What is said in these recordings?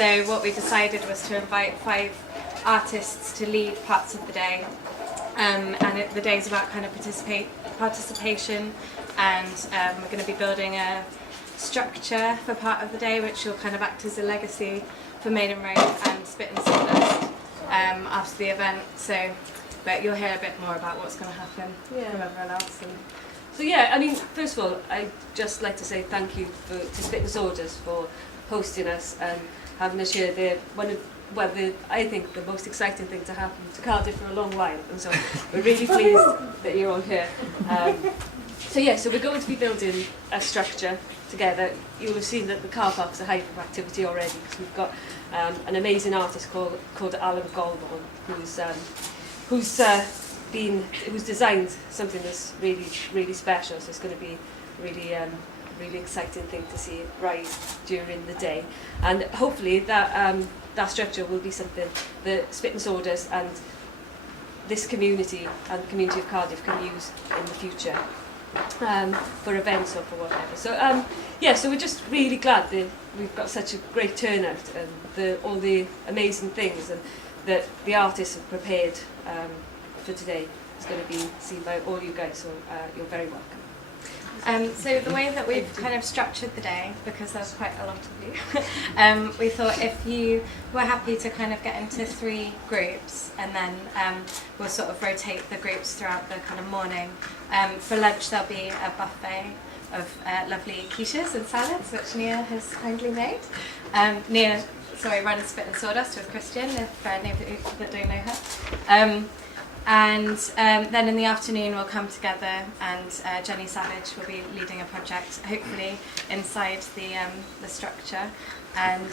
So what we decided was to invite 5 artists to lead parts of the day, and the day's about kind of participation, and we're going to be building a structure for part of the day which will kind of act as a legacy for Maiden Road and Spit and Sawdust after the event. But you'll hear a bit more about what's going to happen from everyone else. So yeah, I mean, first of all, I'd just like to say thank you to Spit and Sawdust for hosting us and having us here. I think the most exciting thing to happen to Cardiff for a long while, and so we're really pleased that you're all here. So we're going to be building a structure together. You'll have seen that the car park's a hype of activity already, because we've got an amazing artist called Alan Goldborn, who's designed something that's really, really special. So it's going to be really exciting thing to see rise during the day, and hopefully that structure will be something that Spit and Sawdust and this community and the community of Cardiff can use in the future for events or for whatever. So we're just really glad that we've got such a great turnout and all the amazing things and that the artists have prepared for today is going to be seen by all you guys, so you're very welcome. So the way that we've kind of structured the day, because there's quite a lot of you, we thought if you were happy to kind of get into 3 groups, and then we'll sort of rotate the groups throughout the kind of morning. For lunch there'll be a buffet of lovely quiches and salads, which Nia has kindly made. Nia runs Spit and Sawdust with Christian, if any of you that don't know her. And then in the afternoon we'll come together, and Jenny Savage will be leading a project, hopefully inside the structure, and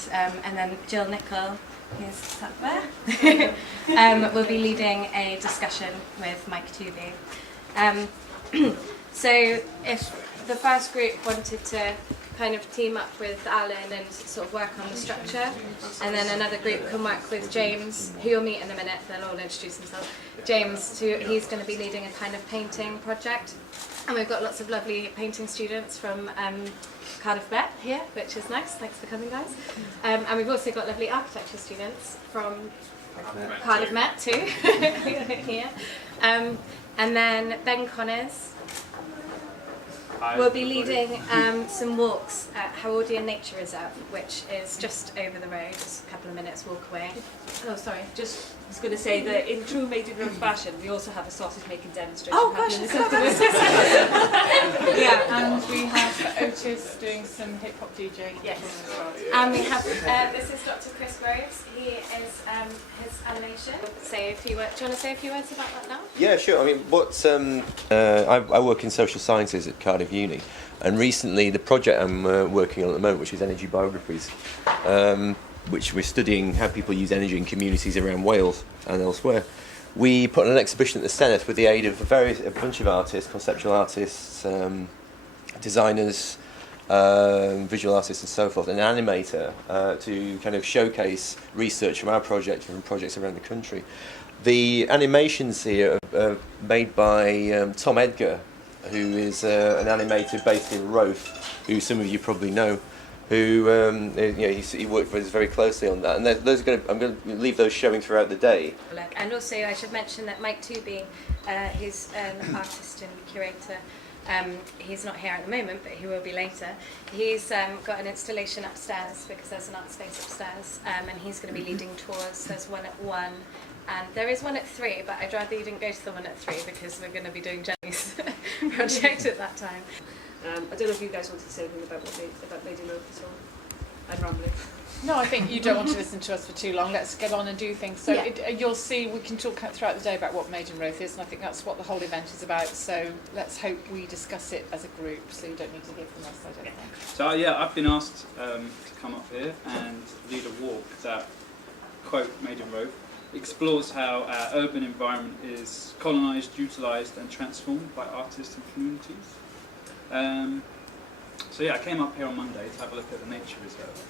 then Jill Nicol, who's sat there, will be leading a discussion with Mike Tooby. So if the first group wanted to kind of team up with Alan and sort of work on the structure, and then another group can work with James, who you'll meet in a minute. They'll all introduce themselves. James, he's going to be leading a kind of painting project, and we've got lots of lovely painting students from Cardiff Met here, which is nice. Thanks for coming, guys. And we've also got lovely architecture students from Cardiff Met too here. And then Ben Connors we'll be leading some walks at Hawardian Nature Reserve, which is just over the road, just a couple of minutes walk away. Oh, sorry, just was going to say that in true Maiden Road fashion, we also have a sausage making demonstration. Oh gosh, and we have Otis doing some hip hop DJing. Yes, and we have this is Dr. Chris Groves. He is his animation. Say a few words. Do you want to say a few words about that now? Yeah, sure. I mean, I work in social sciences at Cardiff Uni, and recently the project I'm working on at the moment, which is Energy Biographies, which we're studying how people use energy in communities around Wales and elsewhere. We put on an exhibition at the Senedd with the aid of a bunch of artists, conceptual artists, designers, visual artists and so forth, and an animator to kind of showcase research from our project and from projects around the country. The animations here are made by Tom Edgar, who is an animator based in Roath, who some of you probably know, who he worked with us very closely on that, and I'm going to leave those showing throughout the day. And also I should mention that Mike Tooby, he's an artist and curator. He's not here at the moment, but he will be later. He's got an installation upstairs, because there's an art space upstairs, and he's going to be leading tours. There's one at 1, and there is one at 3, but I'd rather you didn't go to the one at 3, because we're going to be doing Jenny's project at that time. I don't know if you guys wanted to say anything about Maiden Road at all. I'm rambling. No, I think you don't want to listen to us for too long. Let's get on and do things. So you'll see, we can talk throughout the day about what Maiden Road is, and I think that's what the whole event is about. So let's hope we discuss it as a group, so you don't need to hear from us, I don't think. So I've been asked to come up here and lead a walk that, quote Maiden Road, explores how our urban environment is colonised, utilised and transformed by artists and communities. I came up here on Monday to have a look at the nature reserve,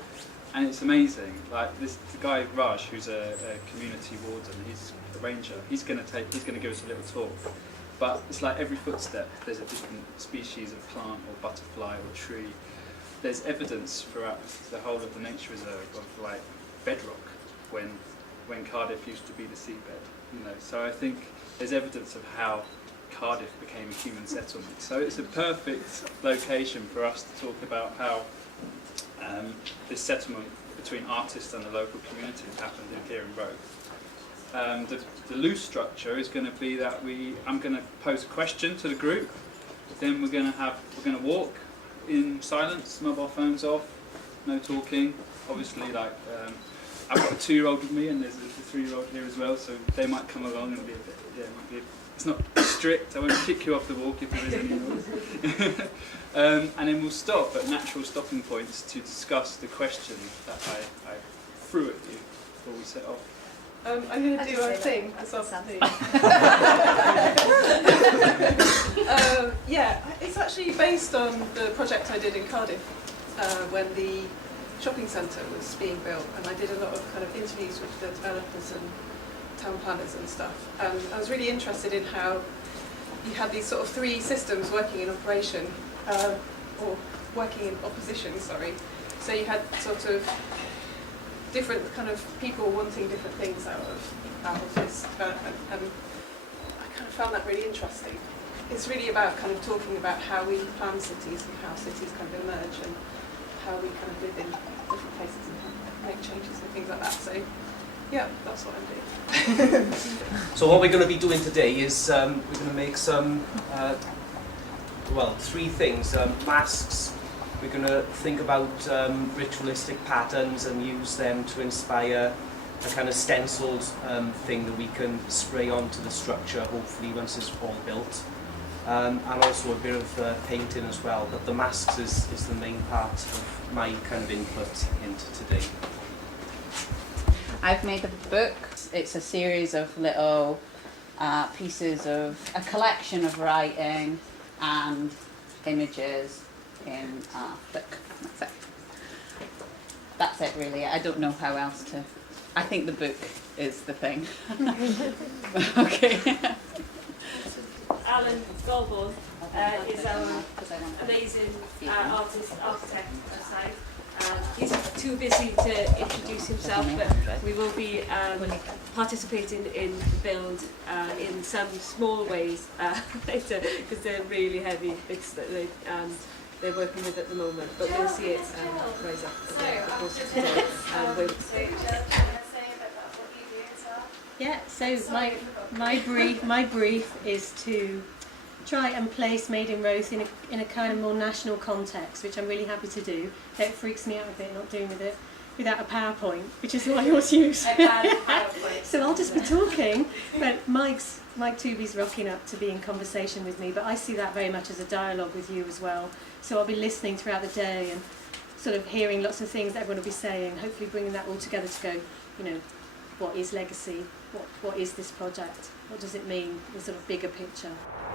and it's amazing. Like the guy Raj, who's a community warden, he's a ranger. He's going to give us a little talk. But it's like every footstep, there's a different species of plant or butterfly or tree. There's evidence throughout the whole of the nature reserve of like bedrock when Cardiff used to be the seabed. You know, so I think there's evidence of how Cardiff became a human settlement. So it's a perfect location for us to talk about how this settlement between artists and the local community happened in Kieran Road. The loose structure is going to be that I'm going to pose a question to the group, then we're going to walk in silence, mobile phones off, no talking. Obviously, like I've got a 2-year-old with me, and there's a 3-year-old here as well, so they might come along and be a bit. Yeah, it might be. It's not strict. I won't kick you off the walk if there is any noise. And then we'll stop at natural stopping points to discuss the question that I threw at you before we set off. I'm going to do our thing this afternoon. Yeah, it's actually based on the project I did in Cardiff when the shopping centre was being built, and I did a lot of kind of interviews with the developers and town planners and stuff. And I was really interested in how you had these sort of 3 systems working in operation, or working in opposition, sorry. So you had sort of different kind of people wanting different things out of this development, and I kind of found that really interesting. It's really about kind of talking about how we plan cities and how cities kind of emerge and how we kind of live in different places and make changes and things like that. So yeah, that's what I'm doing. So what we're going to be doing today is we're going to make some, 3 things. Masks. We're going to think about ritualistic patterns and use them to inspire a kind of stenciled thing that we can spray onto the structure, hopefully once it's all built. And also a bit of painting as well, but the masks is the main part of my kind of input into today. I've made a book. It's a series of little pieces of a collection of writing and images in a book. That's it really. I don't know how else to. I think the book is the thing. Okay. Alan Goldborn is our amazing architect aside. He's too busy to introduce himself, but we will be participating in the build in some small ways later, because they're really heavy bits that they're working with at the moment. But we'll see it rise up over the course of today. Yeah, so my brief is to try and place Made in Roath in a kind of more national context, which I'm really happy to do. It freaks me out a bit not doing it without a PowerPoint, which is what I always use. So I'll just be talking, but Mike Tooby's rocking up to be in conversation with me, but I see that very much as a dialogue with you as well. So I'll be listening throughout the day and sort of hearing lots of things that everyone will be saying, hopefully bringing that all together to go, what is legacy? What is this project? What does it mean? The sort of bigger picture.